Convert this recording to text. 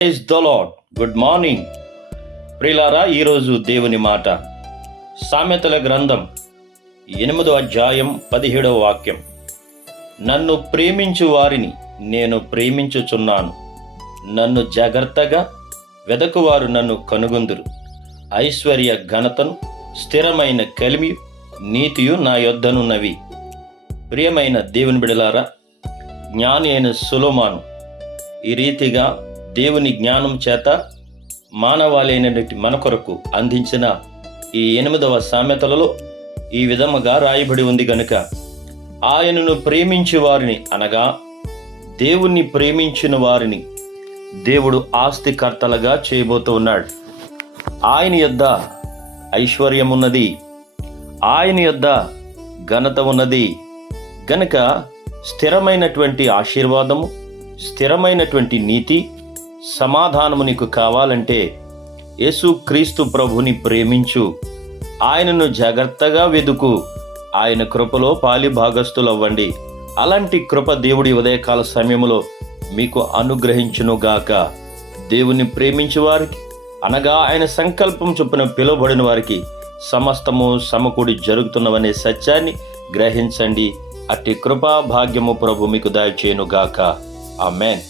Praise the Lord. Good morning ప్రియులారా. ఈరోజు దేవుని మాట సామెతల గ్రంథం 8వ అధ్యాయం 17వ వాక్యం. నన్ను ప్రేమించు వారిని నేను ప్రేమించుచున్నాను, నన్ను జాగ్రత్తగా వెదకువారు నన్ను కనుగొందురు. ఐశ్వర్య ఘనతను స్థిరమైన కలిమి నీతియు నా యొద్దనున్నవి. ప్రియమైన దేవుని బిడలారా, జ్ఞాని అయిన సొలొమోను ఈ రీతిగా దేవుని జ్ఞానం చేత మానవాళైనటువంటి మన కొరకు అందించిన ఈ 8వ సామెతలలో ఈ విధముగా రాయబడి ఉంది గనుక, ఆయనను ప్రేమించే వారిని అనగా దేవుణ్ణి ప్రేమించిన వారిని దేవుడు ఆస్తికర్తలుగా చేయబోతూ ఉన్నాడు. ఆయన యొద్ద ఐశ్వర్యం ఉన్నది, ఆయన యొద్ద ఘనత ఉన్నది గనుక స్థిరమైనటువంటి ఆశీర్వాదము, స్థిరమైనటువంటి నీతి, సమాధానము నీకు కావాలంటే యేసుక్రీస్తు ప్రభుని ప్రేమించు, ఆయనను జాగ్రత్తగా వెదుకు, ఆయన కృపలో పాలి భాగస్థులవ్వండి. అలాంటి కృప దేవుడి ఉదయకాల సమయంలో మీకు అనుగ్రహించునుగాక. దేవుని ప్రేమించే వారికి అనగా ఆయన సంకల్పం చొప్పున పిలువబడిన వారికి సమస్తము సమకూడి జరుగుతున్నవనే సత్యాన్ని గ్రహించండి. అట్టి కృపా భాగ్యము ప్రభు మీకు దయచేయునుగాక. ఆమేన్.